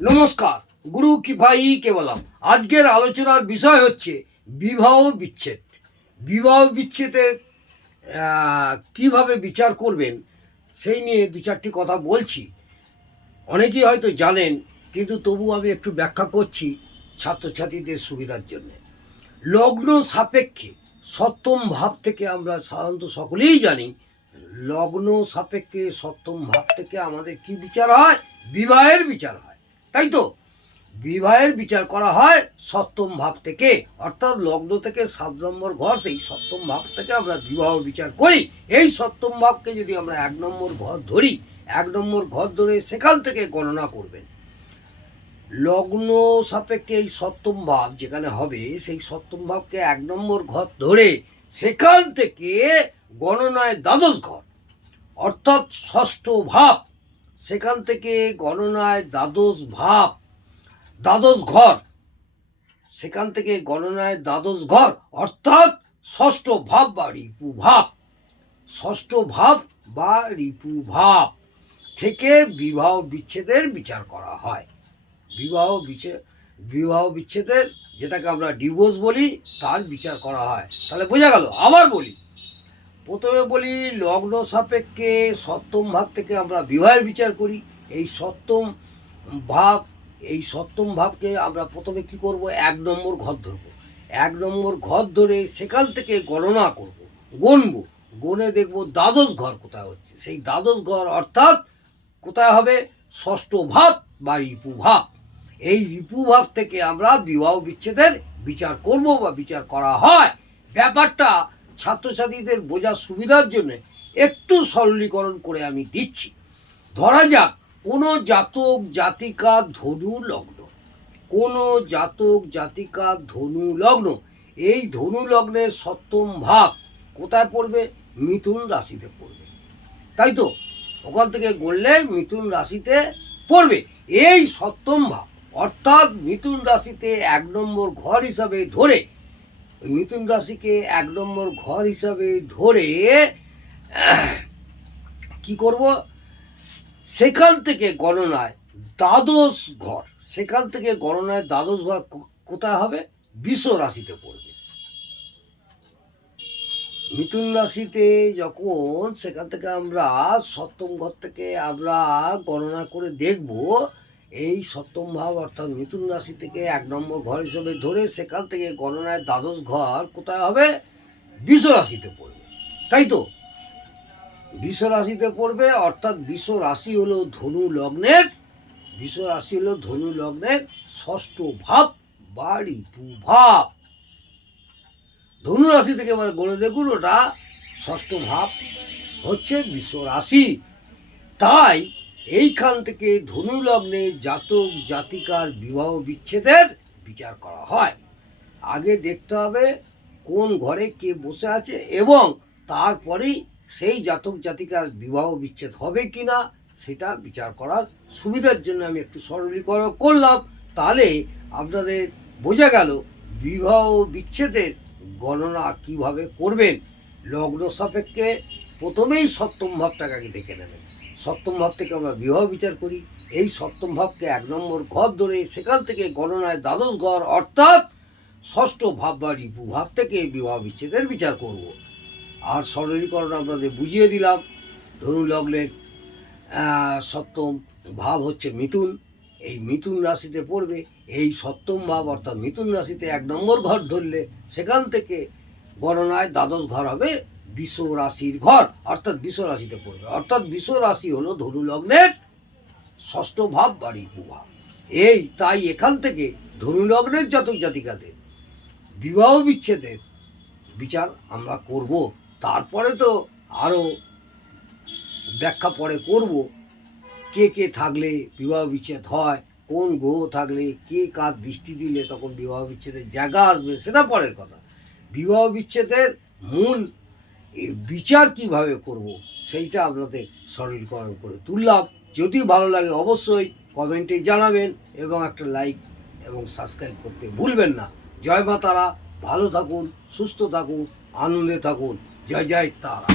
নমস্কার, গুরু কি ভাই কে বললাম। আজকের আলোচনার বিষয় হচ্ছে বিবাহ বিচ্ছেদ। বিবাহ বিচ্ছেদের কিভাবে বিচার করবেন সেই নিয়ে দু চারটি কথা বলছি। অনেকেই হয়তো জানেন, কিন্তু তবু আমি একটু ব্যাখ্যা করছি ছাত্রছাত্রীদের সুবিধার জন্য। লগ্ন সাপেক্ষে সপ্তম ভাব থেকে আমরা সাধারণত সকলেই জানি, লগ্ন সাপেক্ষে সপ্তম ভাব থেকে আমাদের কি বিচার হয়? বিবাহের বিচার হয়, তাই তো? বিবাহের বিচার করা হয় সপ্তম ভাব থেকে, অর্থাৎ লগ্ন থেকে 7 নম্বর ঘর, সেই সপ্তম ভাব থেকে আমরা বিবাহ বিচার করি। এই সপ্তম ভাবকে যদি আমরা 1 নম্বর ঘর ধরি, 1 নম্বর ঘর ধরে সেখান থেকে গণনা করবেন। লগ্ন সাপেক্ষে এই সপ্তম ভাব যেখানে হবে, সেই সপ্তম ভাবকে 1 নম্বর ঘর ধরে সেখান থেকে গণনায় দ্বাদশ ঘর, অর্থাৎ ষষ্ঠ ভাব, সেখান থেকে গণনায় দ্বাদশ ভাব, দ্বাদশ ঘর, সেখান থেকে গণনায় দ্বাদশ ঘর, অর্থাৎ ষষ্ঠ ভাব বা রিপু ভাব, ষষ্ঠ ভাব বা রিপু ভাব থেকে বিবাহ বিচ্ছেদের বিচার করা হয়। বিবাহ বিচ্ছেদের, যেটাকে আমরা ডিভোর্স বলি, তার বিচার করা হয়। তাহলে বোঝা গেল। আবার বলি, প্রথমে বলি লগ্ন সাপেক্ষে সপ্তম ভাব থেকে আমরা বিবাহের বিচার করি। এই সপ্তম ভাবকে আমরা প্রথমে কি করব? 1 নম্বর ঘর ধরব। 1 নম্বর ঘর ধরে সেখান থেকে গণনা করব, গণবো, গণে দেখব দ্বাদশ ঘর কোথায় হচ্ছে। সেই দ্বাদশ ঘর অর্থাৎ কোথায় হবে? ষষ্ঠ ভাব বা রিপু ভাব। এই রিপু ভাব থেকে আমরা বিবাহ বিচ্ছেদের বিচার করব বা বিচার করা হয়। ব্যাপারটা ছাত্রছাত্রীদের বোঝার সুবিধার জন্য একটু সরলীকরণ করে আমি দিচ্ছি। ধরা যাক কোনো জাতক জাতিকা ধনু লগ্ন, কোনো জাতক জাতিকা ধনু লগ্ন, এই ধনু লগ্নের সপ্তম ভাব কোথায় পড়বে? মিথুন রাশিতে পড়বে, তাই তো? ওখান থেকে গড়লে মিথুন রাশিতে পড়বে। এই সপ্তম ভাব অর্থাৎ মিথুন রাশিতে 1 নম্বর ঘর হিসাবে ধরে, মিথুন রাশিকে 1 নম্বর ঘর হিসাবে ধরে কি করব? সেখান থেকে গণনায় দ্বাদশ ঘর, সেখান থেকে গণনায় দ্বাদশ ঘর কোথায় হবে? বৃষ রাশিতে পড়বে। মিথুন রাশিতে যখন, সেখান থেকে আমরা সপ্তম ঘর থেকে আমরা গণনা করে দেখব, এই সপ্তম ভাব অর্থাৎ মিথুন রাশি থেকে 1 নম্বর ঘর হিসেবে ধরে সেখান থেকে গণনায় দ্বাদশ ঘর কোথায় হবে? বৃষ রাশিতে পড়বে, তাই তো? বৃষ রাশিতে পড়বে, অর্থাৎ বৃষ রাশি হলো ধনু লগ্নের, বৃষ রাশি হলো ধনু লগ্নের ষষ্ঠ ভাব বা রিপু ভাব। ধনু রাশি থেকে এবার গণে দেখুন, ওটা ষষ্ঠ ভাব হচ্ছে বৃষ রাশি। তাই এইখান থেকে ধনু লগ্নে জাতক জাতিকার বিবাহ বিচ্ছেদের বিচার করা হয়। আগে দেখতে হবে কোন ঘরে কে বসে আছে, এবং তারপরেই সেই জাতক জাতিকার বিবাহ বিচ্ছেদ হবে কি না সেটা বিচার করার সুবিধার জন্য আমি একটু সরলীকরণ করলাম। তাহলে আপনাদের বোঝা গেল বিবাহ বিচ্ছেদের গণনা কিভাবে করবেন। লগ্ন সাপেক্ষে প্রথমেই সপ্তম ভাবটাকে আগে দেখে নেবেন। সপ্তম ভাব থেকে আমরা বিবাহ বিচার করি। এই সপ্তম ভাবকে 1 নম্বর ঘর ধরে সেখান থেকে গণনায় দ্বাদশ ঘর, অর্থাৎ ষষ্ঠ ভাব বা রিপু ভাব থেকে বিবাহ বিচ্ছেদের বিচার করব। আর সরলীকরণ আপনাদের বুঝিয়ে দিলাম। ধনু লগ্নের সপ্তম ভাব হচ্ছে মিথুন, এই মিথুন রাশিতে পড়বে। এই সপ্তম ভাব অর্থাৎ মিথুন রাশিতে 1 নম্বর ঘর ধরলে সেখান থেকে গণনায় দ্বাদশ ঘর হবে বৃষ রাশির ঘর, অর্থাৎ বৃষ রাশিতে পড়বে। অর্থাৎ বৃষ রাশি হলো ধনু লগ্নের ষষ্ঠ ভাব বা রিপু ভাব। তাই এখান থেকে ধনু লগ্নের জাতক জাতিকাদের বিবাহ বিচ্ছেদের বিচার আমরা করব। তারপরে তো আরও ব্যাখ্যা পরে করব, কে কে থাকলে বিবাহ বিচ্ছেদ হয়, কোন গ্রহ থাকলে কে কার দৃষ্টি দিলে তখন বিবাহ বিচ্ছেদের জায়গা আসবে, সেটা পরের কথা। বিবাহ বিচ্ছেদের মূল বিচার কিভাবে করব সেইটা আপনাদের সরলীকরণ করে তুললাম। যদি ভালো লাগে অবশ্যই কমেন্টে জানাবেন, এবং একটা লাইক এবং সাবস্ক্রাইব করতে ভুলবেন না। জয় মা তারা। ভালো থাকুন, সুস্থ থাকুন, আনন্দে থাকুন। জয় জয় তারা।